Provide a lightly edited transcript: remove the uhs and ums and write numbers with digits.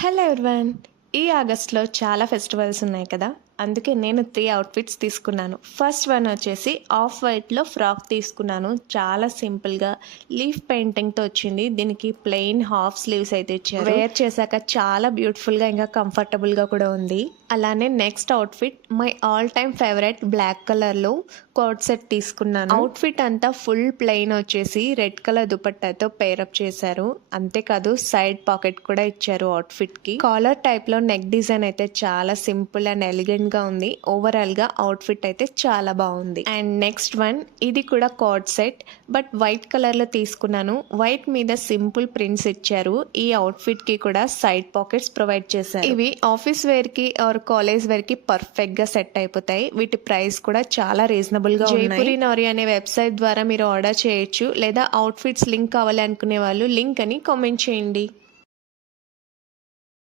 Hello everyone. ఈ ఆగస్ట్లో చాలా ఫెస్టివల్స్ ఉన్నాయి కదా, అందుకే నేను 3 అవుట్ఫిట్స్ తీసుకున్నాను. ఫస్ట్ వన్ వచ్చేసి ఆఫ్ వైట్లో ఫ్రాక్ తీసుకున్నాను. చాలా సింపుల్గా లీఫ్ పెయింటింగ్తో వచ్చింది. దీనికి ప్లెయిన్ హాఫ్ స్లీవ్స్ అయితే ఇచ్చారు. వేర్ చేశాక చాలా బ్యూటిఫుల్గా ఇంకా కంఫర్టబుల్గా కూడా ఉంది. అలానే next outfit my all time favourite black కలర్లో కోట్ సెట్ తీసుకున్నాను. అవుట్ఫిట్ అంతా ఫుల్ ప్లెయిన్ వచ్చేసి రెడ్ కలర్ దుపట్టాతో పేరప్ చేశారు. అంతేకాదు సైడ్ పాకెట్ కూడా ఇచ్చారు అవుట్ఫిట్ కి. కాలర్ టైప్ లో నెక్ డిజైన్ అయితే చాలా సింపుల్ అండ్ ఎలిగెంట్ గా ఉంది. ఓవరాల్ గా అవుట్ఫిట్ అయితే చాలా బాగుంది. అండ్ నెక్స్ట్ వన్, ఇది కూడా coat set but white colour లో తీసుకున్నాను. వైట్ మీద సింపుల్ ప్రింట్స్ ఇచ్చారు. ఈ అవుట్ఫిట్ కి కూడా సైడ్ పాకెట్స్ ప్రొవైడ్ చేశారు. ఇవి ఆఫీస్ వేర్ కి ఆర్ కాలేజ్ వేర్ కి పర్ఫెక్ట్ గా సెట్ అయిపోతాయి. వీటి ప్రైస్ కూడా చాలా రీజనబుల్ గా ఉన్నాయి. జైపురి నారి అనే వెబ్సైట్ ద్వారా మీరు ఆర్డర్ చేయొచ్చు, లేదా అవుట్ఫిట్స్ లింక్ కావాలి అనుకునే వాళ్ళు లింక్ అని కామెంట్ చేయండి.